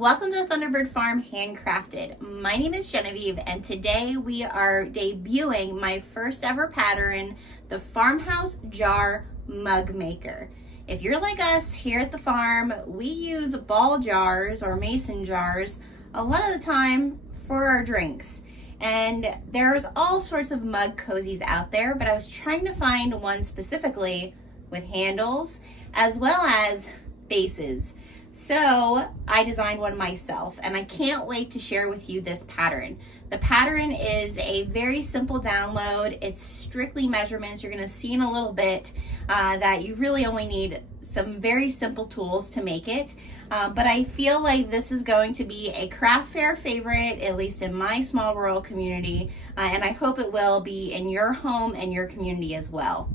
Welcome to Thunderbird Farm Handcrafted. My name is Genevieve and today we are debuting my first ever pattern, the Farmhouse Jar Mug Maker. If you're like us here at the farm, we use ball jars or mason jars a lot of the time for our drinks. And there's all sorts of mug cozies out there, but I was trying to find one specifically with handles as well as bases. So I designed one myself and I can't wait to share with you this pattern. The pattern is a very simple download. It's strictly measurements. You're going to see in a little bit that you really only need some very simple tools to make it. But I feel like this is going to be a craft fair favorite, at least in my small rural community, and I hope it will be in your home and your community as well.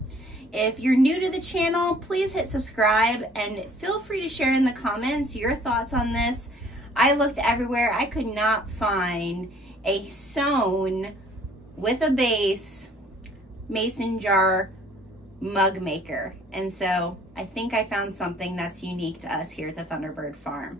If you're new to the channel, please hit subscribe and feel free to share in the comments your thoughts on this. I looked everywhere. I could not find a sewn with a base mason jar mug maker. And so I think I found something that's unique to us here at the Thunderbird Farm.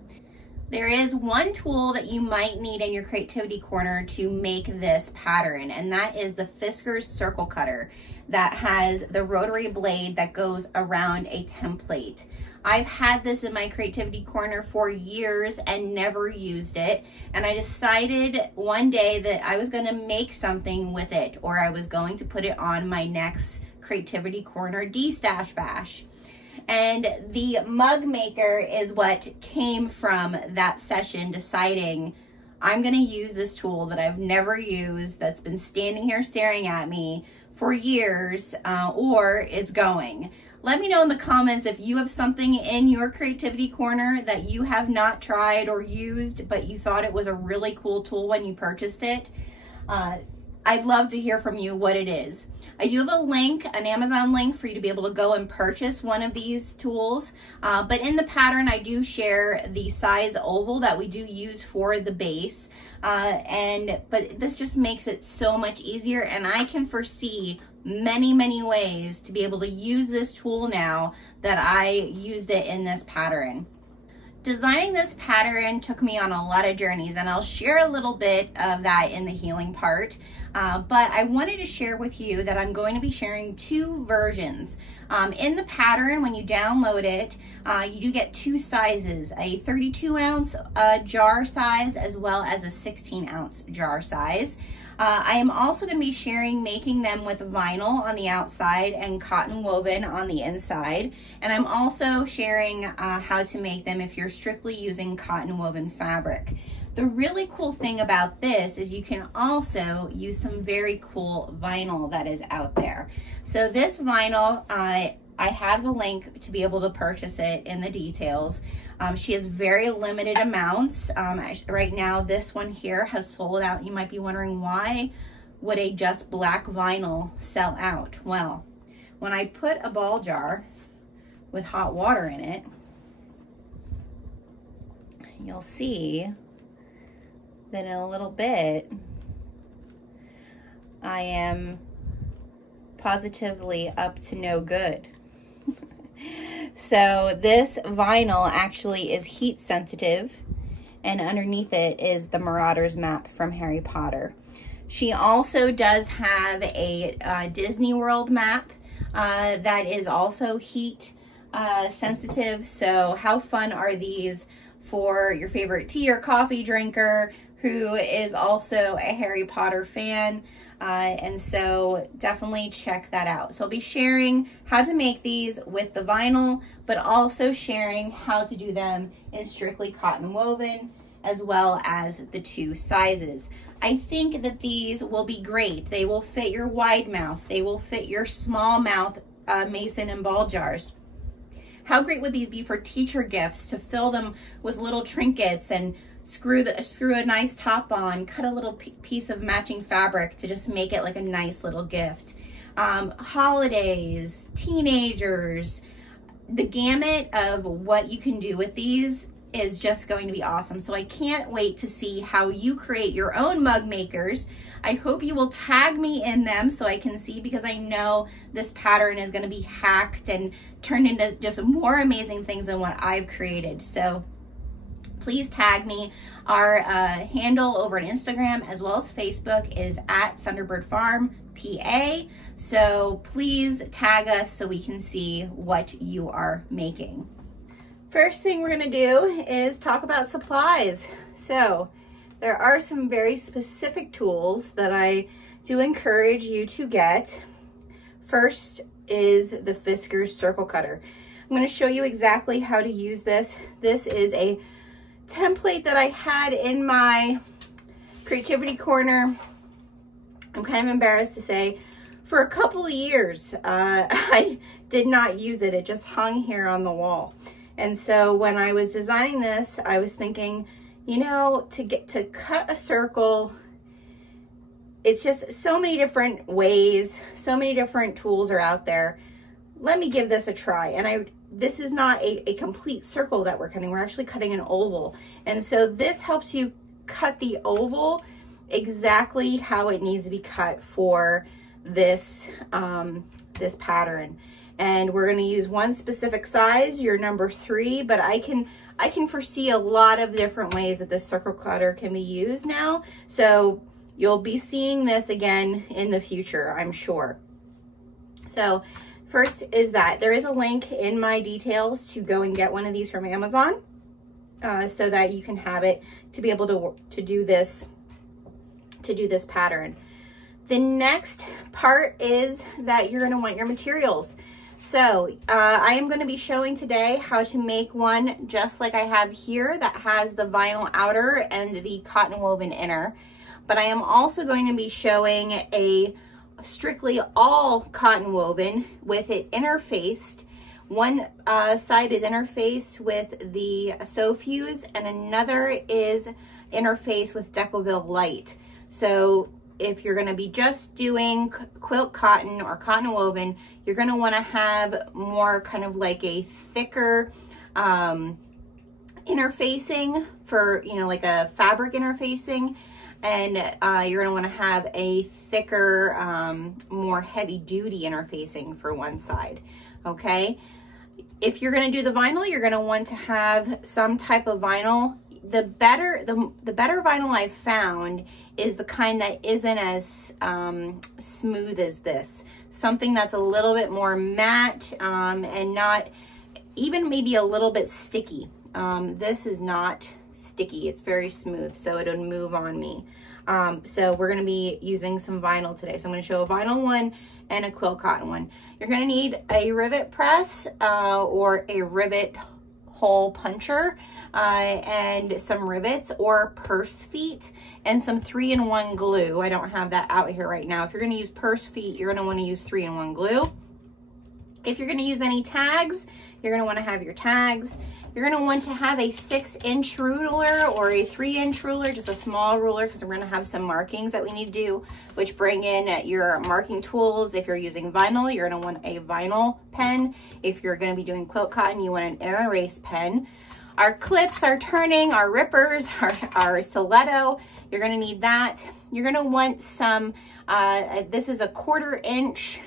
There is one tool that you might need in your creativity corner to make this pattern, and that is the Fiskars circle cutter that has the rotary blade that goes around a template. I've had this in my creativity corner for years and never used it, and I decided one day that I was going to make something with it, or I was going to put it on my next creativity corner D-Stash Bash. And the mug maker is what came from that session, deciding I'm going to use this tool that I've never used, that's been standing here staring at me for years, or it's going. Let me know in the comments if you have something in your creativity corner that you have not tried or used, but you thought it was a really cool tool when you purchased it. I'd love to hear from you what it is. I do have a link, an Amazon link, for you to be able to go and purchase one of these tools. But in the pattern, I do share the size oval that we do use for the base. But this just makes it so much easier, and I can foresee many ways to be able to use this tool now that I used it in this pattern. Designing this pattern took me on a lot of journeys, and I'll share a little bit of that in the healing part. But I wanted to share with you that I'm going to be sharing two versions. In the pattern, when you download it, you do get two sizes, a 32-ounce jar size as well as a 16-ounce jar size. I am also going to be sharing making them with vinyl on the outside and cotton woven on the inside. And I'm also sharing how to make them if you're strictly using cotton woven fabric. The really cool thing about this is you can also use some very cool vinyl that is out there. So this vinyl, I have the link to be able to purchase it in the details. She has very limited amounts. Right now, this one here has sold out. You might be wondering, why would a just black vinyl sell out? Well, when I put a ball jar with hot water in it, you'll see that in a little bit, I am positively up to no good. So this vinyl actually is heat sensitive, and underneath it is the Marauder's map from Harry Potter. She also does have a Disney World map that is also heat sensitive. So how fun are these for your favorite tea or coffee drinker who is also a Harry Potter fan? And so definitely check that out. So I'll be sharing how to make these with the vinyl, but also sharing how to do them in strictly cotton woven, as well as the two sizes. I think that these will be great. They will fit your wide mouth. They will fit your small mouth mason and ball jars. How great would these be for teacher gifts, to fill them with little trinkets and screw a nice top on, cut a little piece of matching fabric to just make it like a nice little gift. Holidays, teenagers, the gamut of what you can do with these is just going to be awesome. So I can't wait to see how you create your own mug makers. I hope you will tag me in them so I can see, because I know this pattern is going to be hacked and turned into just more amazing things than what I've created. So please tag me. Our handle over on Instagram as well as Facebook is at Thunderbird Farm PA. So please tag us so we can see what you are making. First thing we're gonna do is talk about supplies. So there are some very specific tools that I do encourage you to get. First is the Fiskars circle cutter. I'm going to show you exactly how to use this. This is a template that I had in my creativity corner. I'm kind of embarrassed to say, for a couple of years, I did not use it. It just hung here on the wall. And so when I was designing this, I was thinking, you know, to cut a circle, it's just so many different ways, so many different tools are out there. Let me give this a try. And this is not a complete circle that we're cutting. We're actually cutting an oval. And so this helps you cut the oval exactly how it needs to be cut for this, this pattern. And we're gonna use one specific size, your number 3, but I can foresee a lot of different ways that this circle cutter can be used now. So you'll be seeing this again in the future, I'm sure. So first is that there is a link in my details to go and get one of these from Amazon so that you can have it to be able to do this pattern. The next part is that you're gonna want your materials. So I am going to be showing today how to make one just like I have here that has the vinyl outer and the cotton woven inner. But I am also going to be showing a strictly all cotton woven with it interfaced. One side is interfaced with the Sew Fuse and another is interfaced with Decoville Light. So if you're going to be just doing quilt cotton or cotton woven, you're going to want to have more kind of like a thicker interfacing for, you know, like a fabric interfacing. And you're going to want to have a thicker, more heavy duty interfacing for one side. Okay. If you're going to do the vinyl, you're going to want to have some type of vinyl. The better vinyl I've found is the kind that isn't as smooth as this. Something that's a little bit more matte and not even maybe a little bit sticky. This is not sticky, it's very smooth, so it'll move on me. So we're gonna be using some vinyl today. So I'm gonna show a vinyl one and a quilt cotton one. You're gonna need a rivet press or a rivet hole puncher and some rivets or purse feet and some 3-in-1 glue. I don't have that out here right now. If you're going to use purse feet, you're going to want to use 3-in-1 glue. If you're going to use any tags, you're going to want to have your tags. You're going to want to have a 6-inch ruler or a 3-inch ruler, just a small ruler, because we're going to have some markings that we need to do, which bring in your marking tools. If you're using vinyl, you're going to want a vinyl pen. If you're going to be doing quilt cotton, you want an air erase pen. Our clips, our turning, our rippers, our stiletto, you're going to need that. You're going to want some, this is a 1/4 inch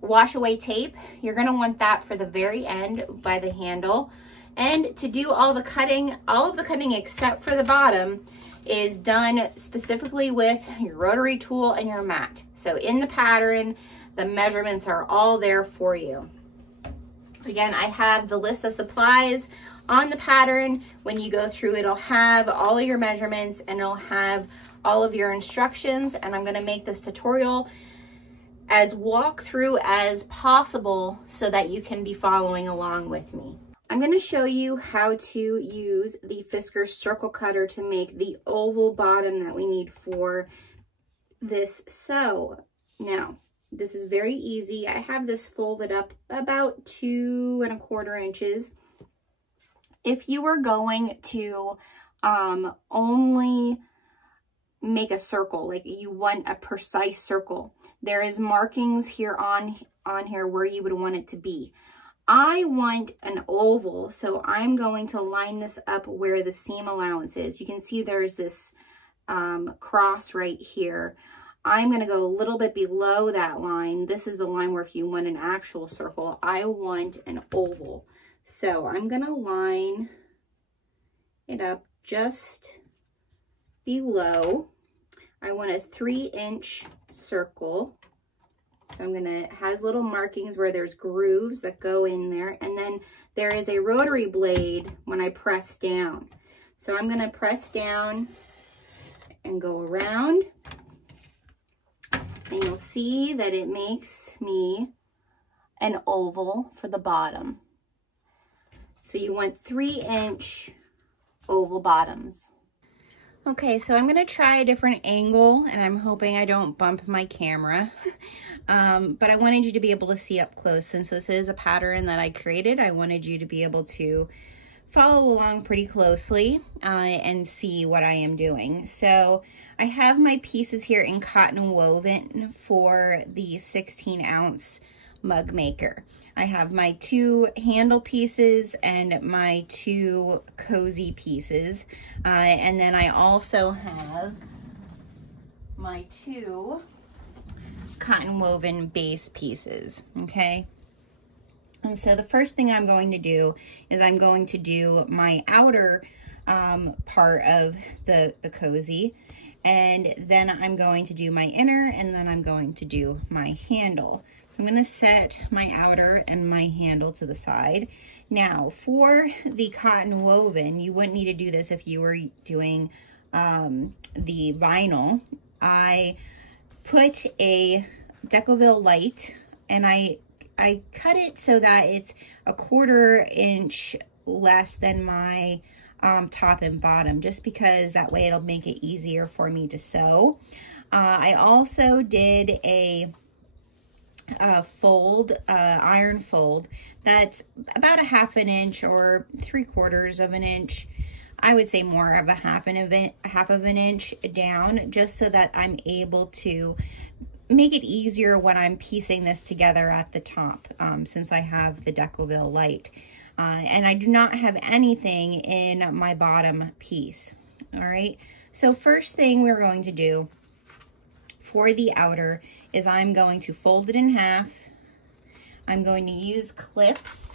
wash away tape. You're going to want that for the very end by the handle. And to do all of the cutting except for the bottom is done specifically with your rotary tool and your mat. So in the pattern, the measurements are all there for you. Again, I have the list of supplies on the pattern. When you go through, it'll have all of your measurements and it'll have all of your instructions. And I'm going to make this tutorial as walk through as possible so that you can be following along with me. I'm going to show you how to use the Fiskars circle cutter to make the oval bottom that we need for this sew. Now, this is very easy. I have this folded up about 2 1/4 inches. If you were going to only make a circle, like you want a precise circle, there is markings here on here where you would want it to be. I want an oval, so I'm going to line this up where the seam allowance is. You can see there's this cross right here. I'm going to go a little bit below that line. This is the line where if you want an actual circle, I want an oval. So I'm going to line it up just below. I want a 3-inch circle. So I'm gonna, it has little markings where there's grooves that go in there, and then there is a rotary blade when I press down. So I'm gonna press down and go around, and you'll see that it makes me an oval for the bottom. So you want 3-inch oval bottoms. Okay, so I'm gonna try a different angle, and I'm hoping I don't bump my camera. But I wanted you to be able to see up close. Since this is a pattern that I created, I wanted you to be able to follow along pretty closely and see what I am doing. So I have my pieces here in cotton woven for the 16-ounce mug maker. I have my 2 handle pieces and my 2 Cozie pieces. And then I also have my 2 cotton woven base pieces, okay? And so the first thing I'm going to do is I'm going to do my outer part of the Cozie, and then I'm going to do my inner, and then I'm going to do my handle. So I'm going to set my outer and my handle to the side. Now for the cotton woven, you wouldn't need to do this if you were doing the vinyl. I put a Decouville light, and I cut it so that it's a 1/4 inch less than my top and bottom, just because that way it'll make it easier for me to sew. I also did a fold, iron fold, that's about 1/2 inch or 3/4 of an inch. I would say more of a half of an inch down, just so that I'm able to make it easier when I'm piecing this together at the top, since I have the Decouville light. And I do not have anything in my bottom piece. All right, so first thing we're going to do for the outer is I'm going to fold it in half. I'm going to use clips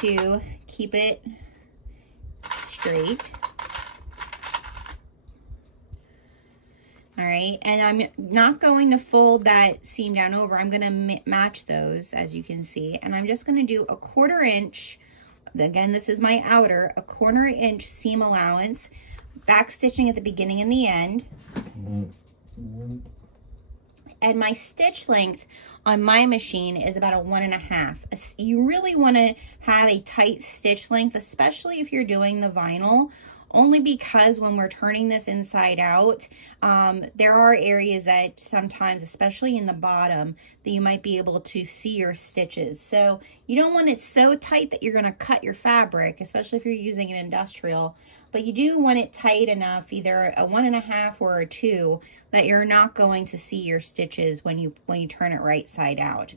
to keep it straight. All right, and I'm not going to fold that seam down over. I'm going to match those, as you can see, and I'm just going to do a 1/4 inch. Again, this is my outer, a 1/4 inch seam allowance, back stitching at the beginning and the end. And my stitch length on my machine is about a 1.5. You really want to have a tight stitch length, especially if you're doing the vinyl, only because when we're turning this inside out, there are areas that sometimes, especially in the bottom, that you might be able to see your stitches. So you don't want it so tight that you're going to cut your fabric, especially if you're using an industrial, but you do want it tight enough, either a 1.5 or a 2, that you're not going to see your stitches when you turn it right side out.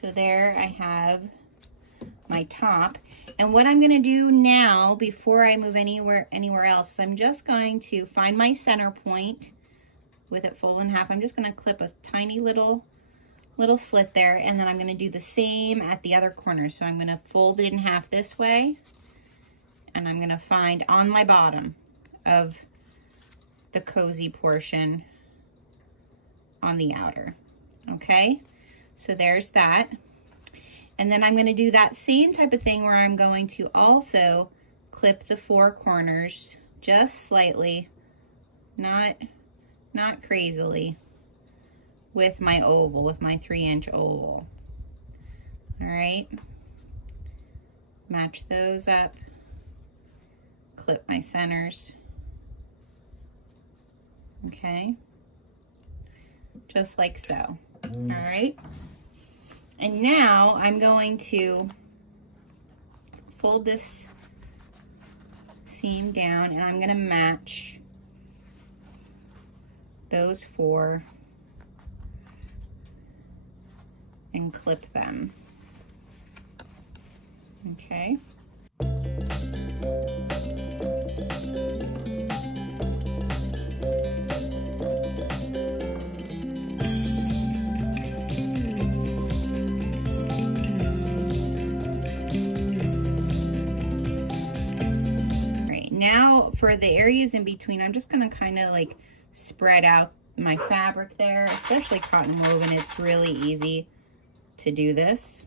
So there I have my top. And what I'm going to do now, before I move anywhere else, I'm just going to find my center point with it folded in half. I'm just going to clip a tiny little slit there, and then I'm going to do the same at the other corner. So I'm going to fold it in half this way, and I'm going to find on my bottom of the Cozie portion on the outer. Okay, so there's that. And then I'm going to do that same type of thing where I'm going to also clip the 4 corners just slightly, not crazily, with my oval, with my 3-inch oval. All right, match those up, clip my centers, okay, just like so. All right, and now I'm going to fold this seam down, and I'm going to match those 4 and clip them. Okay. for the areas in between, I'm just gonna kind of like spread out my fabric there, especially cotton woven. It's really easy to do this.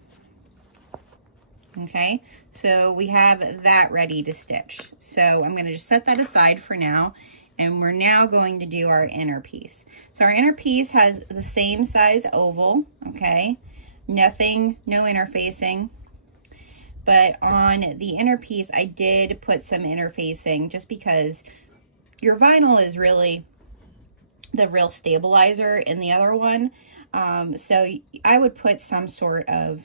Okay, so we have that ready to stitch. So I'm gonna just set that aside for now, and we're now going to do our inner piece. So our inner piece has the same size oval, okay? Nothing, no interfacing. But on the inner piece, I did put some interfacing just because your vinyl is really the real stabilizer in the other one. So I would put some sort of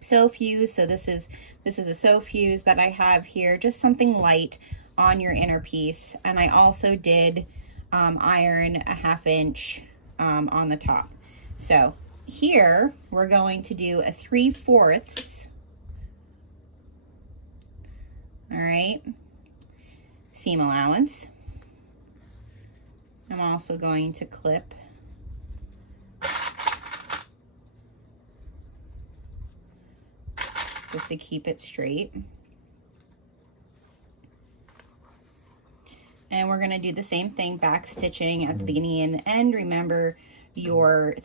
sew fuse. So this is a sew fuse that I have here, just something light on your inner piece. And I also did iron a 1/2 inch on the top. So here we're going to do a 3/4. All right, seam allowance. I'm also going to clip just to keep it straight. And we're going to do the same thing, back stitching at the beginning and the end. Remember your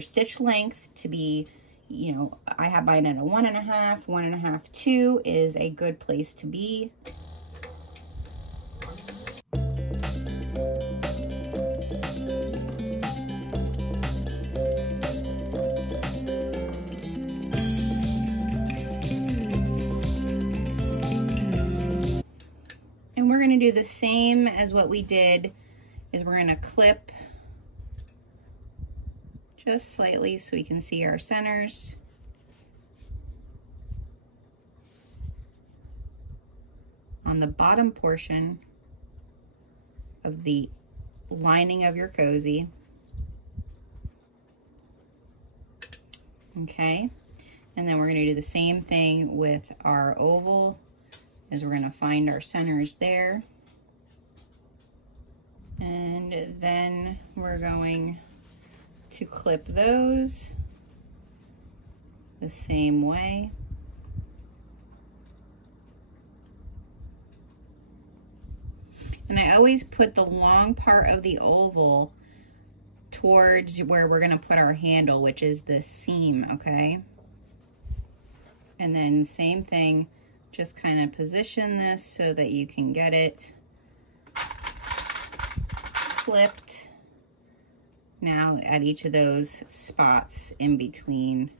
stitch length to be, you know, I have mine at a 1.5, 1.5, 2 is a good place to be. And we're going to do the same as what we did, is we're going to clip just slightly so we can see our centers. On the bottom portion of the lining of your cozy. Okay, and then we're going to do the same thing with our oval, as we're going to find our centers there. And then we're going to clip those the same way. And I always put the long part of the oval towards where we're going to put our handle, which is the seam, okay? And then same thing, just kind of position this so that you can get it clipped now at each of those spots in between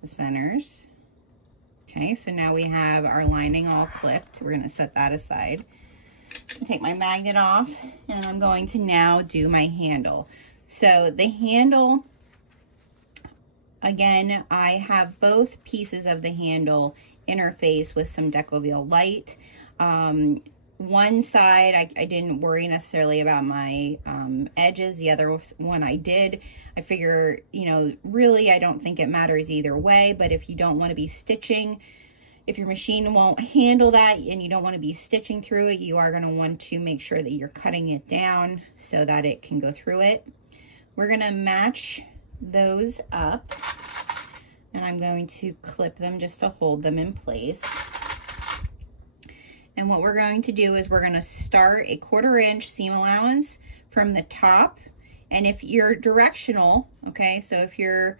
the centers. Okay, so now we have our lining all clipped. We're going to set that aside. Take my magnet off, and I'm going to now do my handle. So the handle, again, I have both pieces of the handle interface with some Decouville light. One side I didn't worry necessarily about my edges. The other one I did. I figure, you know, really I don't think it matters either way, but if you don't want to be stitching, if your machine won't handle that and you don't want to be stitching through it, you are going to want to make sure that you're cutting it down so that it can go through it. We're going to match those up, and I'm going to clip them just to hold them in place. And what we're going to do is we're going to start a 1/4 inch seam allowance from the top. And if you're directional, okay, so if your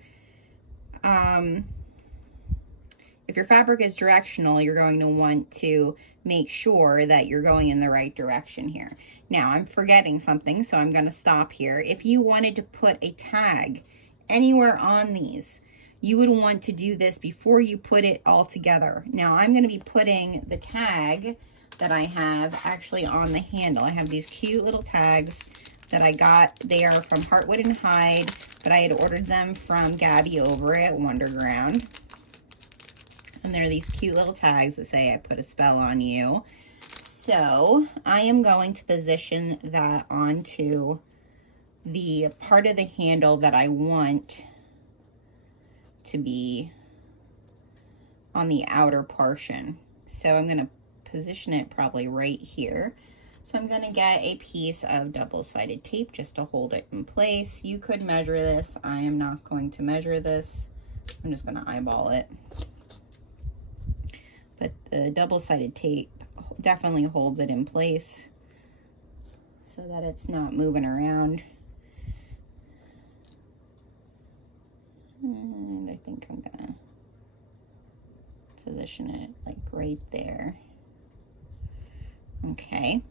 fabric is directional, you're going to want to make sure that you're going in the right direction here. Now, I'm forgetting something, so I'm going to stop here. If you wanted to put a tag anywhere on these, you would want to do this before you put it all together. Now, I'm going to be putting the tag that I have actually on the handle. I have these cute little tags that I got. They are from Heartwood and Hide, but I had ordered them from Gabby over at Wonderground. And they're these cute little tags that say, "I put a spell on you." So I am going to position that onto the part of the handle that I want to be on the outer portion. So I'm going to position it probably right here. So I'm going to get a piece of double-sided tape just to hold it in place. You could measure this. I am not going to measure this. I'm just going to eyeball it. But the double-sided tape definitely holds it in place so that it's not moving around. And I think I'm gonna position it like right there. Okay.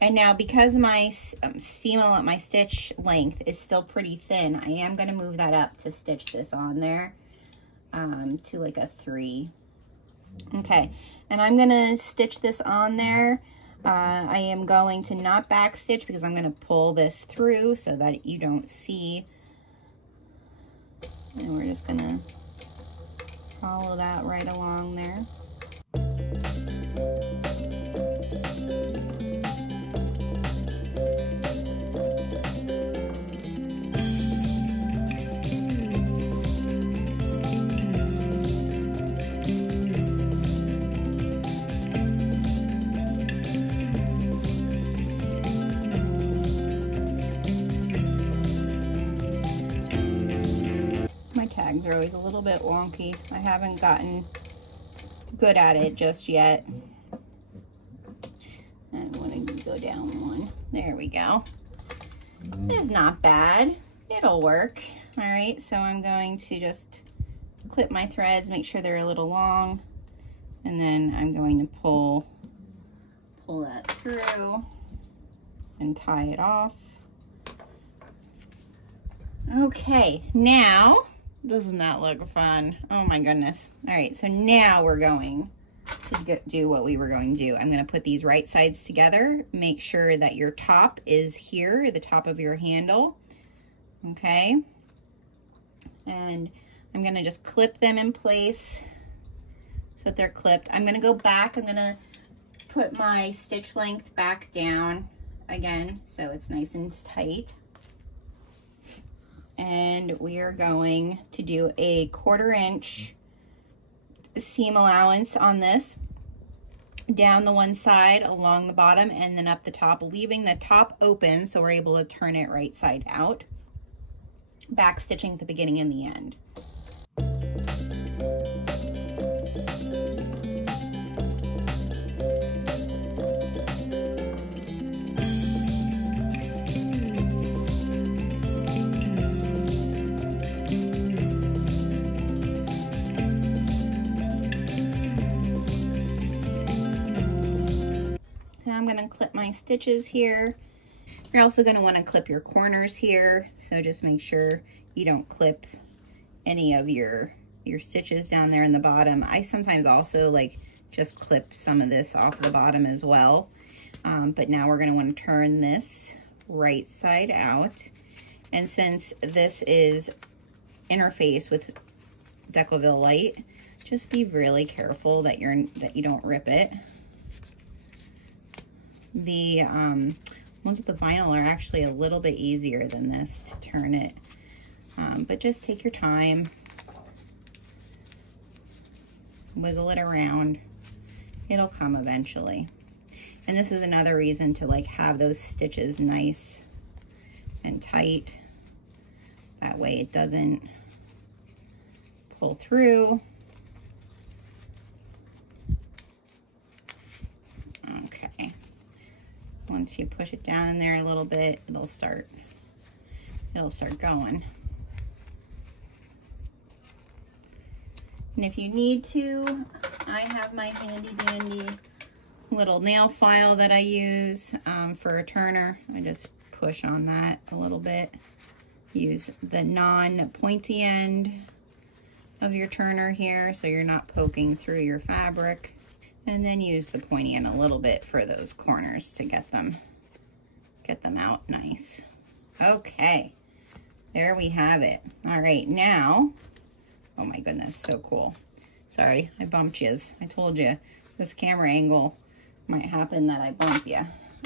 And now because my seam, my stitch length is still pretty thin, I am gonna move that up to stitch this on there to like a 3. Okay, and I'm gonna stitch this on there. I am going to not back stitch because I'm gonna pull this through so that you don't see. And we're just gonna follow that right along there. Tags are always a little bit wonky. I haven't gotten good at it just yet. And when I go down one, there we go. It's not bad. It'll work. All right, so I'm going to just clip my threads, make sure they're a little long, and then I'm going to pull that through and tie it off. Okay, now, doesn't that look fun? Oh my goodness. All right, so now we're going to do what we were going to do. I'm going to put these right sides together. Make sure that your top is here, the top of your handle. Okay. And I'm going to just clip them in place so that they're clipped. I'm going to go back. I'm going to put my stitch length back down again so it's nice and tight. And we are going to do a 1/4 inch seam allowance on this, down the one side, along the bottom, and then up the top, leaving the top open so we're able to turn it right side out. Back stitching at the beginning and the end. I'm going to clip my stitches here. You're also going to want to clip your corners here, so just make sure you don't clip any of your stitches down there in the bottom. I sometimes also like just clip some of this off the bottom as well, but now we're going to want to turn this right side out, and since this is interface with Decoville Light, just be really careful that you don't rip it. The ones with the vinyl are actually a little bit easier than this to turn it, but just take your time, wiggle it around, it'll come eventually. And this is another reason to like have those stitches nice and tight, that way it doesn't pull through. Okay. Once you push it down in there a little bit, it'll start going. And if you need to, I have my handy dandy little nail file that I use for a turner. I just push on that a little bit. Use the non-pointy end of your turner here so you're not poking through your fabric. And then use the pointy end a little bit for those corners to get them out nice. Okay, there we have it. All right, now, oh my goodness, so cool. Sorry, I bumped you. I told you this camera angle might happen that I bump you.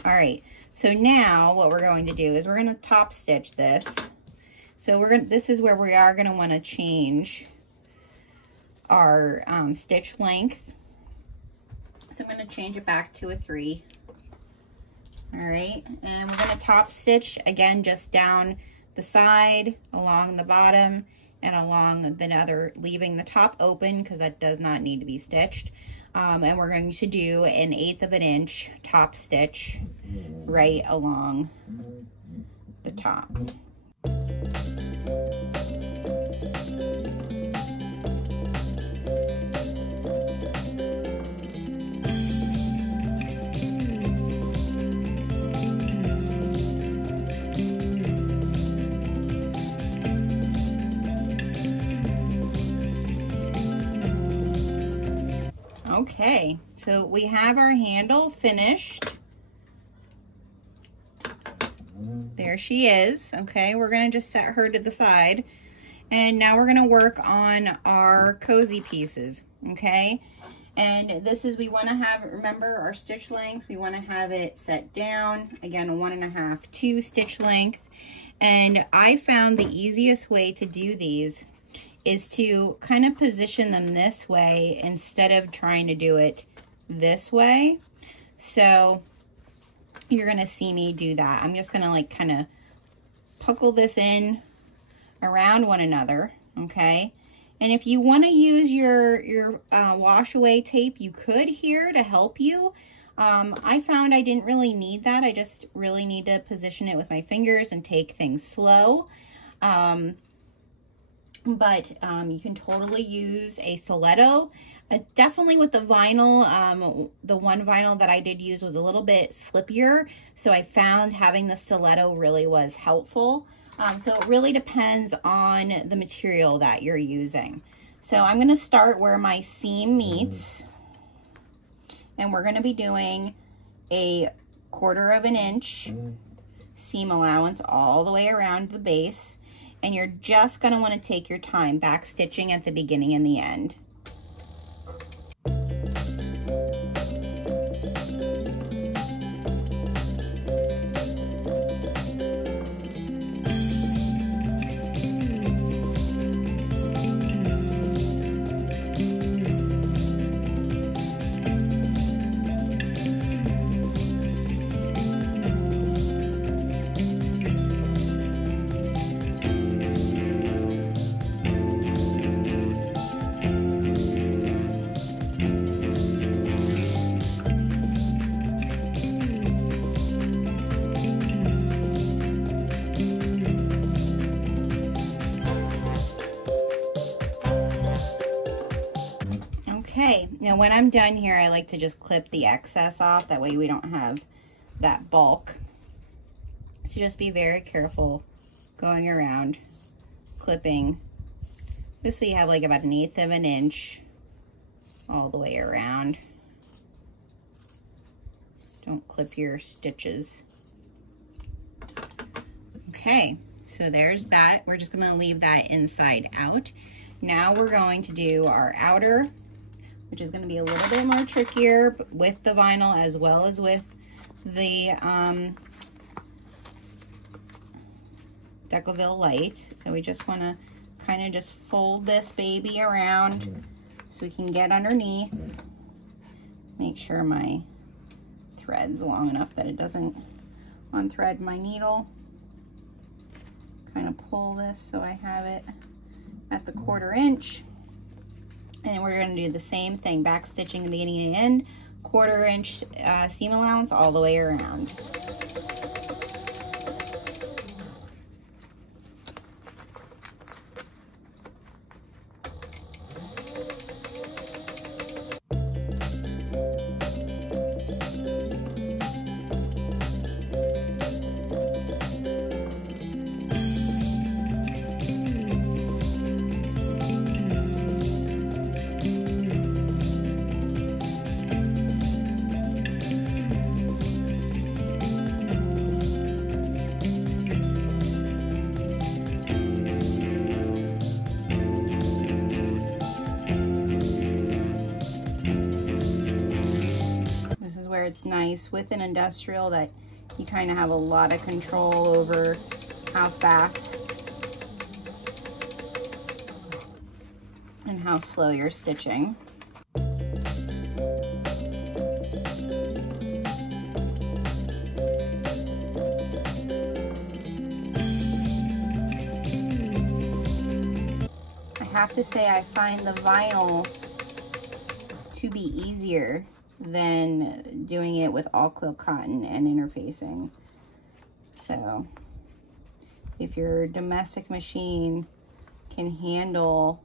All right, so now what we're going to do is we're going to top stitch this. So this is where we are going to want to change our stitch length. So I'm going to change it back to a 3. All right, and we're going to top stitch again, just down the side, along the bottom, and along the other, leaving the top open because that does not need to be stitched. And we're going to do an 1/8 of an inch top stitch right along the top. Okay, so we have our handle finished. There she is. Okay, we're gonna just set her to the side. And now we're gonna work on our cozy pieces, okay? And this is, we wanna have, remember our stitch length, we wanna have it set down. Again, 1.5, 2 stitch length. And I found the easiest way to do these is to kind of position them this way instead of trying to do it this way. So you're gonna see me do that. I'm just gonna like kind of puckle this in around one another, okay? And if you want to use your wash away tape, you could here to help you. I found I didn't really need that. I just really need to position it with my fingers and take things slow. But you can totally use a stiletto. Definitely with the vinyl, the one vinyl that I did use was a little bit slippier, so I found having the stiletto really was helpful. So it really depends on the material that you're using. So I'm going to start where my seam meets, and we're going to be doing a 1/4 of an inch seam allowance all the way around the base. And you're just going to want to take your time back stitching at the beginning and the end. Okay, now when I'm done here, I like to just clip the excess off. That way we don't have that bulk. So just be very careful going around, clipping, just so you have like about 1/8 of an inch all the way around. Don't clip your stitches. Okay, so there's that. We're just gonna leave that inside out. Now we're going to do our outer, which is going to be a little bit more trickier with the vinyl as well as with the Decoville light. So we just want to kind of just fold this baby around so we can get underneath. Make sure my thread's long enough that it doesn't unthread my needle. Kind of pull this so I have it at the 1/4 inch. And we're going to do the same thing, back stitching the beginning and end, 1/4 inch seam allowance all the way around. It's nice with an industrial that you kind of have a lot of control over how fast and how slow you're stitching. I have to say I find the vinyl to be easier than doing it with all quilt cotton and interfacing. So if your domestic machine can handle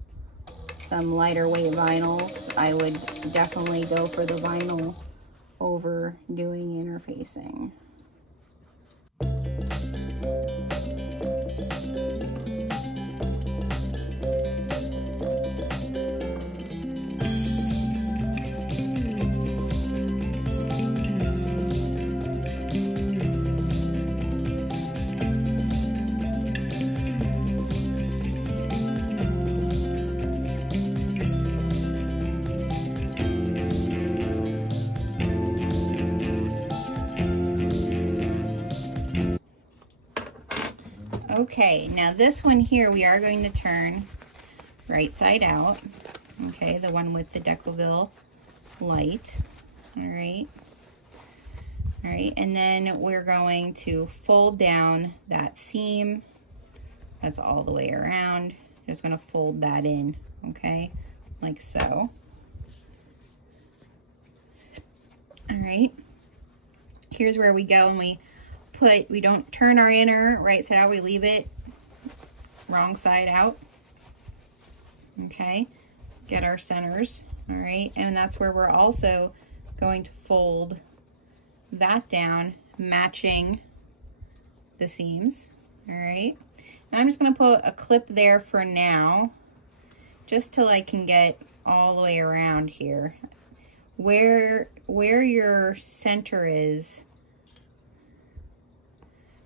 some lighter weight vinyls, I would definitely go for the vinyl over doing interfacing. Okay, now this one here we are going to turn right side out. Okay, the one with the Decouville light. All right, and then we're going to fold down that seam. That's all the way around. Just going to fold that in, okay, like so. All right, here's where we go and we don't turn our inner right side out, we leave it wrong side out. Okay, get our centers. All right, and that's where we're also going to fold that down, matching the seams. All right, and I'm just going to put a clip there for now, just till I can get all the way around here. Where your center is,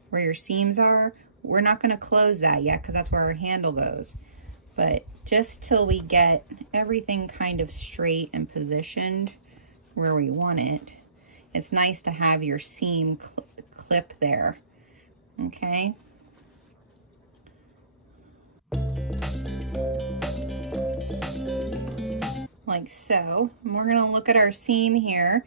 where your seams are, we're not going to close that yet because that's where our handle goes. But just till we get everything kind of straight and positioned where we want it, it's nice to have your seam clip there, okay? Like so. And we're going to look at our seam here.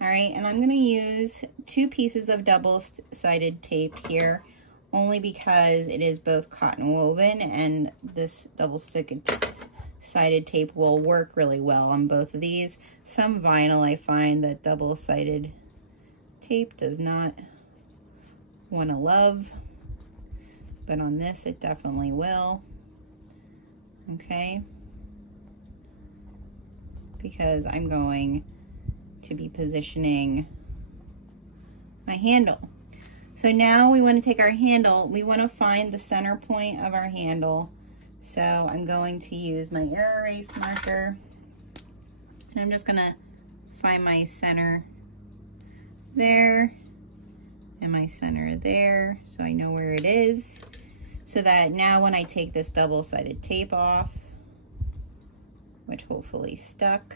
All right, and I'm going to use 2 pieces of double-sided tape here, only because it is both cotton woven, and this double-sided tape will work really well on both of these. Some vinyl, I find that double-sided tape does not want to love, but on this it definitely will. Okay, because I'm going to be positioning my handle. So now we want to take our handle, we want to find the center point of our handle. So I'm going to use my air erase marker, and I'm just going to find my center there and my center there, so I know where it is, so that now when I take this double-sided tape off, which hopefully stuck,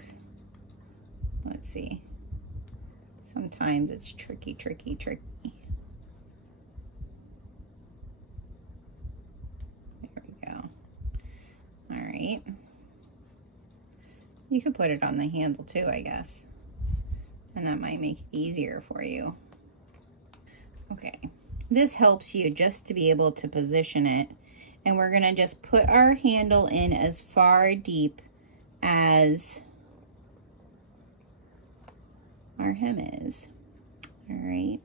let's see. Sometimes it's tricky. There we go. All right. You could put it on the handle too, I guess. And that might make it easier for you. Okay. This helps you just to be able to position it. And we're gonna just put our handle in as far deep as our hem is. All right,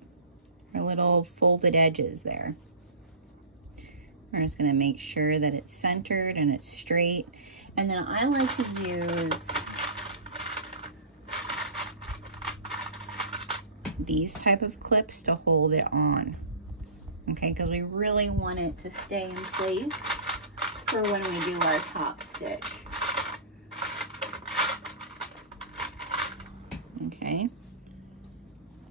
our little folded edges there. We're just gonna make sure that it's centered and it's straight. And then I like to use these type of clips to hold it on. Okay, because we really want it to stay in place for when we do our top stitch. Okay,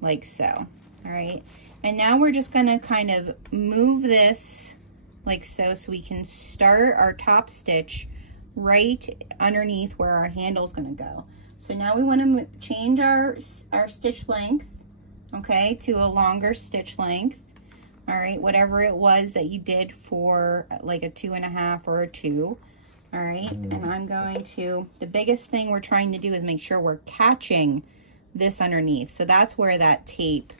like so. All right, and now we're just gonna kind of move this like so, so we can start our top stitch right underneath where our handle's gonna go. So now we want to change our stitch length, okay, to a longer stitch length. All right, whatever it was that you did for like a 2.5 or a 2. All right, and I'm going to, the biggest thing we're trying to do is make sure we're catching this underneath. So that's where that tape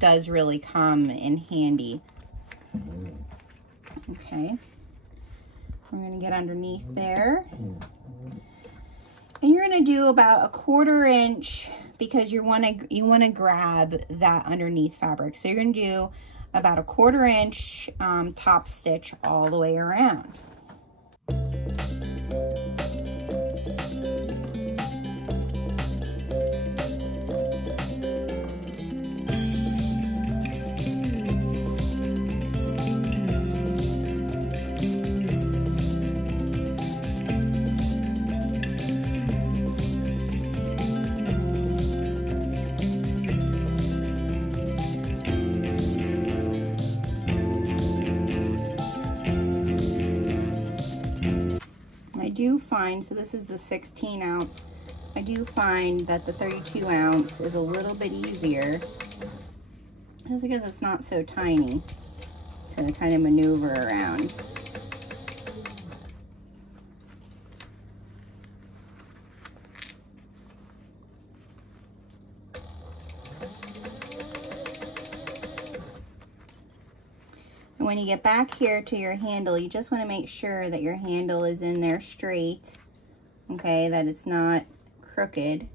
does really come in handy. Okay, I'm going to get underneath there. And you're gonna do about 1/4 inch because you wanna grab that underneath fabric. So you're gonna do about 1/4 inch top stitch all the way around. So this is the 16 ounce. I do find that the 32 ounce is a little bit easier just because it's not so tiny to kind of maneuver around. And when you get back here to your handle, you just want to make sure that your handle is in there straight, okay, that it's not crooked.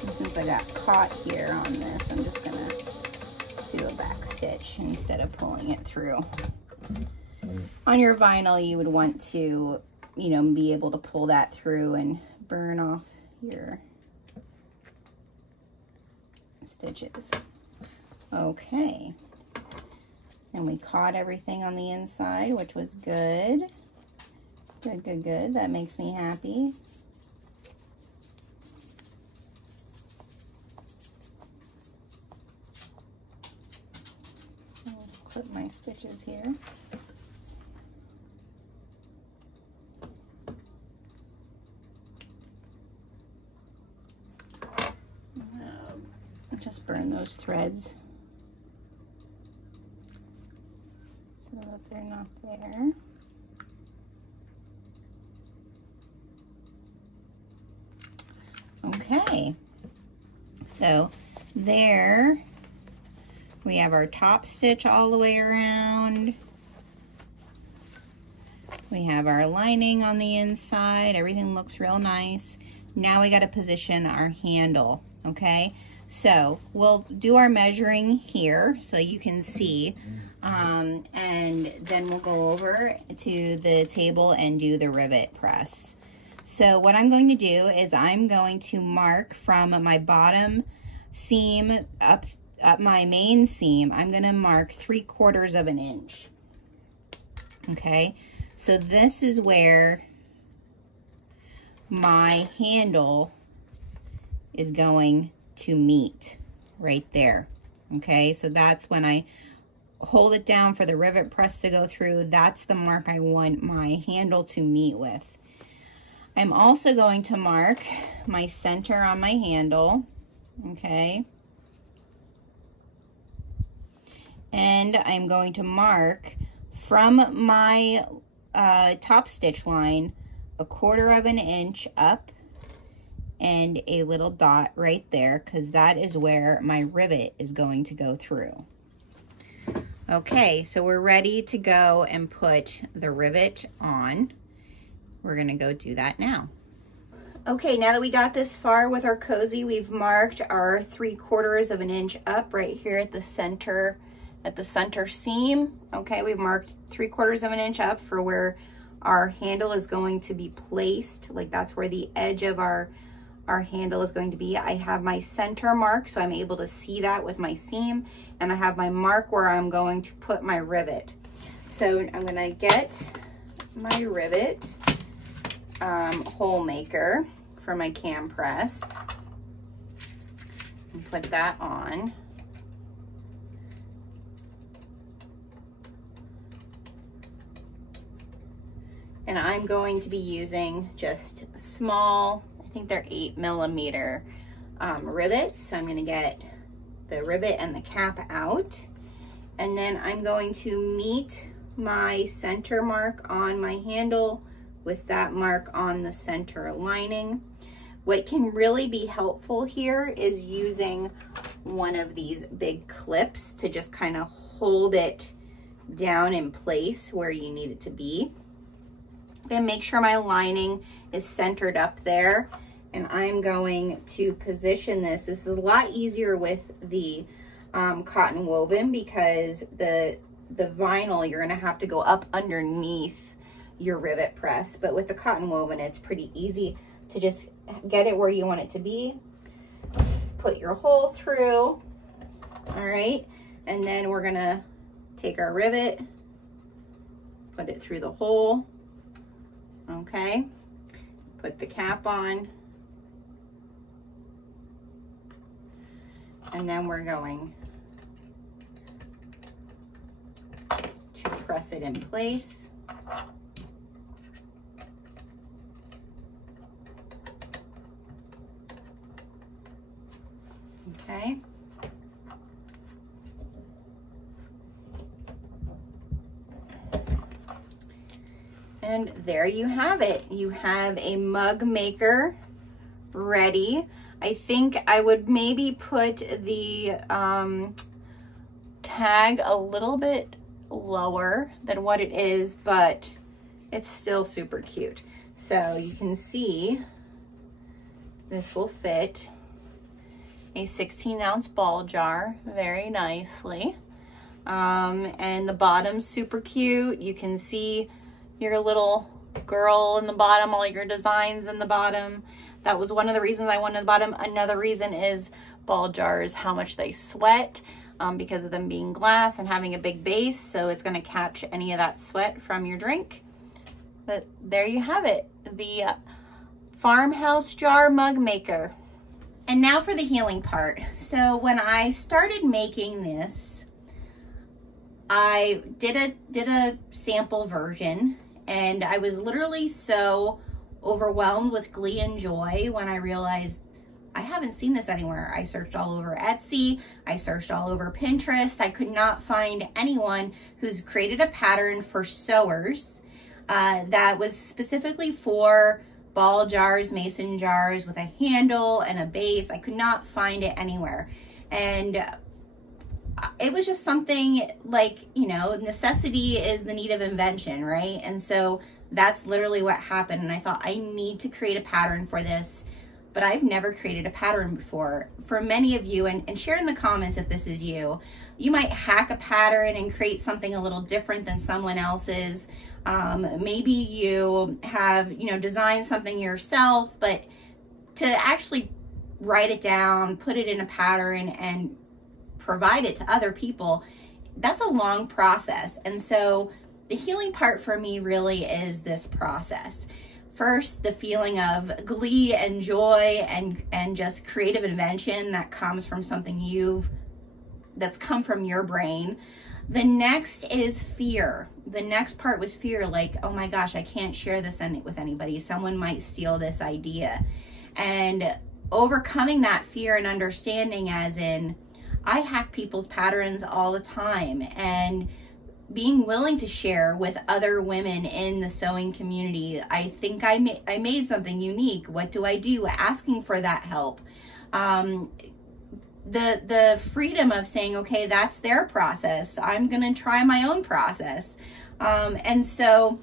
And since I got caught here on this, I'm just gonna do a back stitch instead of pulling it through. On your vinyl, you would want to, you know, be able to pull that through and burn off your stitches. Okay, and we caught everything on the inside, which was good. Good, good, good. That makes me happy. I'll clip my stitches here. Just burn those threads so that they're not there. Okay, so there we have our top stitch all the way around. We have our lining on the inside. Everything looks real nice. Now we got to position our handle, okay? So we'll do our measuring here so you can see, and then we'll go over to the table and do the rivet press. So what I'm going to do is I'm going to mark from my bottom seam up my main seam. I'm going to mark 3/4 of an inch. Okay, so this is where my handle is going to meet, right there. Okay, so that's when I hold it down for the rivet press to go through. That's the mark I want my handle to meet with. I'm also going to mark my center on my handle, okay, and I'm going to mark from my top stitch line 1/4 of an inch up and a little dot right there, because that is where my rivet is going to go through. Okay, so we're ready to go and put the rivet on. We're gonna go do that now. Okay, now that we got this far with our cozy, we've marked our 3/4 of an inch up right here at the center seam. Okay, we've marked 3/4 of an inch up for where our handle is going to be placed. Like that's where the edge of our handle is going to be. I have my center mark, so I'm able to see that with my seam, and I have my mark where I'm going to put my rivet. So I'm gonna get my rivet hole maker for my cam press and put that on. And I'm going to be using just small, I think they're 8mm rivets. So I'm gonna get the rivet and the cap out. And then I'm going to meet my center mark on my handle with that mark on the center lining. What can really be helpful here is using one of these big clips to just kind of hold it down in place where you need it to be. Then make sure my lining is centered up there. And I'm going to position this. This is a lot easier with the cotton woven because the vinyl, you're gonna have to go up underneath your rivet press. But with the cotton woven, it's pretty easy to just get it where you want it to be. Put your hole through, all right? And then we're gonna take our rivet, put it through the hole, okay? Put the cap on. And then we're going to press it in place. Okay. And there you have it. You have a mug maker ready. I think I would maybe put the tag a little bit lower than what it is, but it's still super cute. So you can see this will fit a 16-ounce ball jar very nicely. And the bottom's super cute. You can see your little girl in the bottom, all your designs in the bottom. That was one of the reasons I wanted the bottom. Another reason is ball jars, how much they sweat because of them being glass and having a big base. So it's gonna catch any of that sweat from your drink. But there you have it, the Farmhouse jar mug maker. And now for the healing part. So when I started making this, I did a sample version, and I was literally so overwhelmed with glee and joy when I realized I haven't seen this anywhere. I searched all over Etsy, I searched all over Pinterest. I could not find anyone who's created a pattern for sewers that was specifically for ball jars, mason jars with a handle and a base. I could not find it anywhere. And it was just something like, you know, necessity is the need of invention, right? And so that's literally what happened. And I thought, I need to create a pattern for this, but I've never created a pattern before. For many of you, and share in the comments if this is you, you might hack a pattern and create something a little different than someone else's. Maybe you have, you know, designed something yourself, but to actually write it down, put it in a pattern and provide it to other people, that's a long process. And so the healing part for me really is this process. First, the feeling of glee and joy and just creative invention that comes from something that's come from your brain. The next is fear. The next part was fear, like, oh my gosh, I can't share this with anybody. Someone might steal this idea. And overcoming that fear and understanding, as in, I hack people's patterns all the time, and being willing to share with other women in the sewing community. I think I made something unique. What do I do? Asking for that help. The freedom of saying, okay, that's their process. I'm gonna try my own process. And so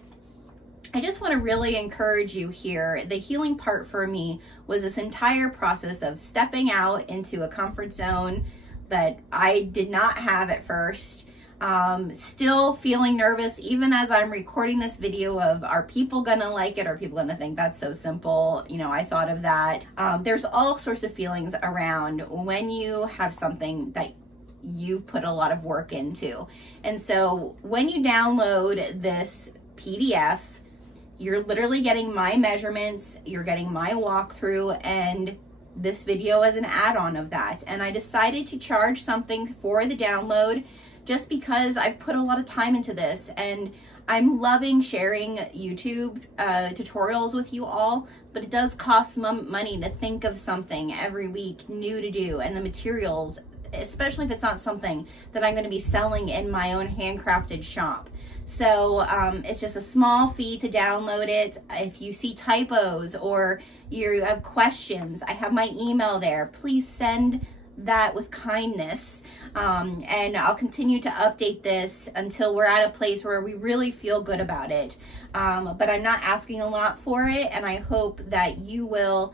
I just want to really encourage you here. The healing part for me was this entire process of stepping out into a comfort zone that I did not have at first. Still feeling nervous even as I'm recording this video of, are people gonna like it? Are people gonna think that's so simple? You know, I thought of that. There's all sorts of feelings around when you have something that you've put a lot of work into. And so when you download this PDF, you're literally getting my measurements, you're getting my walkthrough, and this video is an add-on of that. And I decided to charge something for the download just because I've put a lot of time into this, and I'm loving sharing YouTube tutorials with you all, but it does cost money to think of something every week new to do, and the materials, especially if it's not something that I'm going to be selling in my own handcrafted shop. So it's just a small fee to download it. If you see typos or you have questions, I have my email there. Please send that with kindness. And I'll continue to update this until we're at a place where we really feel good about it. But I'm not asking a lot for it, and I hope that you will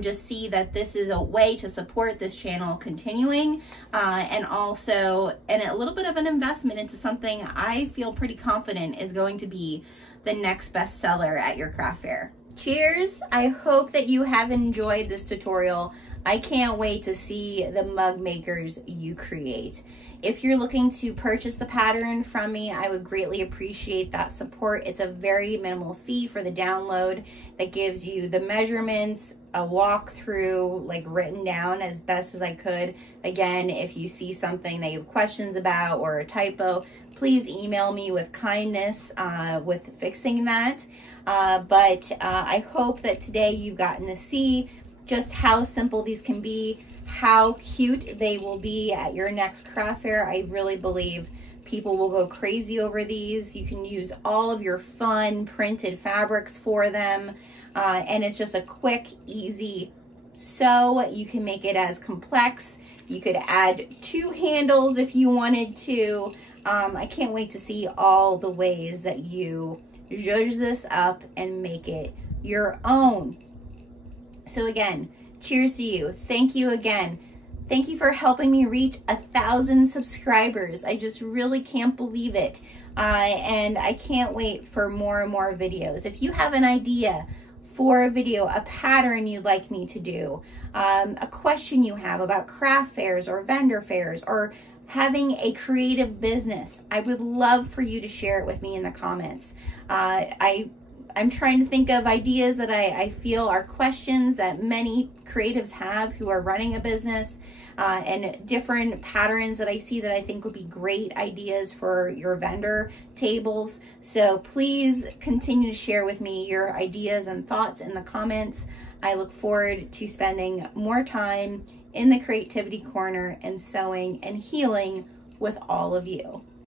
just see that this is a way to support this channel continuing, and also a little bit of an investment into something I feel pretty confident is going to be the next bestseller at your craft fair. Cheers! I hope that you have enjoyed this tutorial. I can't wait to see the mug makers you create. If you're looking to purchase the pattern from me, I would greatly appreciate that support. It's a very minimal fee for the download that gives you the measurements, a walkthrough, like written down as best as I could. Again, if you see something that you have questions about or a typo, please email me with kindness with fixing that. But I hope that today you've gotten to see just how simple these can be, how cute they will be at your next craft fair. I really believe people will go crazy over these. You can use all of your fun printed fabrics for them. And it's just a quick, easy sew. You can make it as complex. You could add 2 handles if you wanted to. I can't wait to see all the ways that you zhuzh this up and make it your own. So again, cheers to you. Thank you again. Thank you for helping me reach 1,000 subscribers. I just really can't believe it. And I can't wait for more and more videos. If you have an idea for a video, a pattern you'd like me to do, a question you have about craft fairs or vendor fairs, or having a creative business, I would love for you to share it with me in the comments. I'm trying to think of ideas that I feel are questions that many creatives have who are running a business, and different patterns that I see that I think would be great ideas for your vendor tables. So please continue to share with me your ideas and thoughts in the comments. I look forward to spending more time in the creativity corner and sewing and healing with all of you.